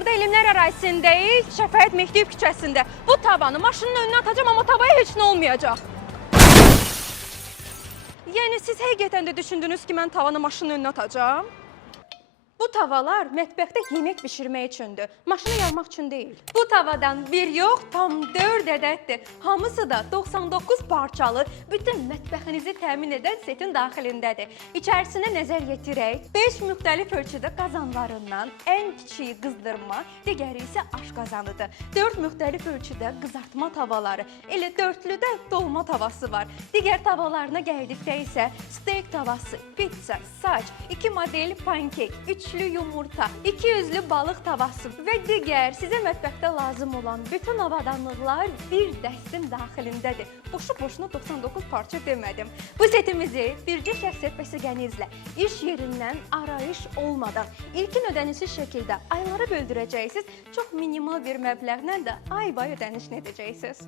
Hazırda elmlər ərazisindəyik, Şəfaət Mehdiyev küçəsində. Bu tavanı maşının önünə atacağım, amma tavaya heç nə olmayacaq. Yəni siz həqiqətən də düşündünüz ki, mən tavanı maşının önünə atacağım? Bu tavalar mətbəxdə yemək bişirmək üçündür, maşını yarmaq üçün deyil. Bu tavadan bir yox, tam 4 ədəddir. Hamısı da 99 parçalı, bütün mətbəxinizi təmin edən setin daxilindədir. İçərisinə nəzər yetirək, 5 müxtəlif ölçüdə qazanlarından ən kiçiyi qızdırma, digəri isə aşqazanıdır. 4 müxtəlif ölçüdə qızartma tavaları, elə dörtlüdə dolma tavası var. Digər tavalarına gəldikdə isə steak tavası, pizza, saç, 2 model pankek, 3'lü yumurta, 2 üzlü balıq tavası və digər sizə mətbəxdə lazım olan bütün avadanlıqlar bir dəstin daxilindədir. Boşu-boşuna 99 parça demədim. Bu setimizi bircə şəxsiyyət vəsiqənizlə iş yerindən arayış olmadan ilkin ödənişsiz şəkildə aylara böldürəcəksiniz. Çox minimal bir məbləğlə də ay-bay ödənişini edəcəksiniz.